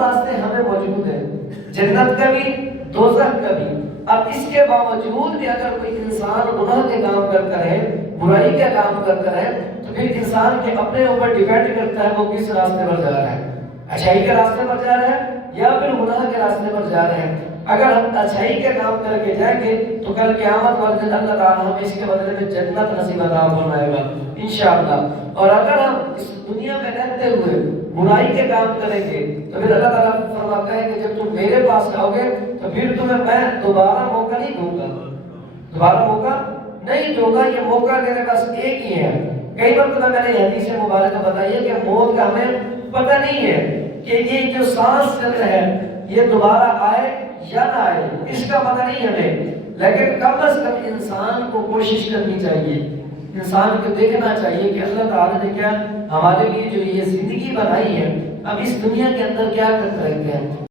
راستے ہمیں موجود ہیں، جنت کا بھی دوزخ کا بھی۔ اب اس کے باوجود بھی اگر کوئی انسان گناہ کے کام کرتا ہے، برائی کا کام کرتا ہے، تو پھر انسان کے اپنے اوپر ڈیپینڈ کرتا ہے وہ کس راستے پر جا رہا ہے، اچھائی کے راستے پر جا رہا ہے یا پھر گناہ کے راستے پر جا رہے ہیں۔ اگر ہم اچھائی کے کام کر کے جائیں گے تو کل قیامت والے دن اللہ تعالیٰ ہمیں اس کے بدلے میں جنت نصیب عطا فرمائے گا انشاءاللہ۔ اور اگر ہم اس دنیا میں رہتے ہوئے برائی کے کام کریں گے تو پھر اللہ تعالیٰ فرماتا ہے کہ جب تم میرے پاس آؤ گے تو پھر تمہیں میں دوبارہ موقع نہیں دوں گا، دوبارہ موقع نہیں دوں گا۔ یہ موقع میرے پاس ایک ہی ہے۔ کئی مرتبہ میں نے حدیث مبارکہ بتائی ہے کہ موت کا ہمیں پتہ نہیں ہے کہ یہ جو سانس چل رہا ہے یہ دوبارہ آئے یا نہ آئے، اس کا پتہ نہیں ہمیں، لیکن کم از کم انسان کو کوشش کرنی چاہیے، انسان کو دیکھنا چاہیے کہ اللہ تعالیٰ نے کیا ہمارے لیے جو یہ زندگی بنائی ہے اب اس دنیا کے اندر کیا کرتے رہتے ہیں۔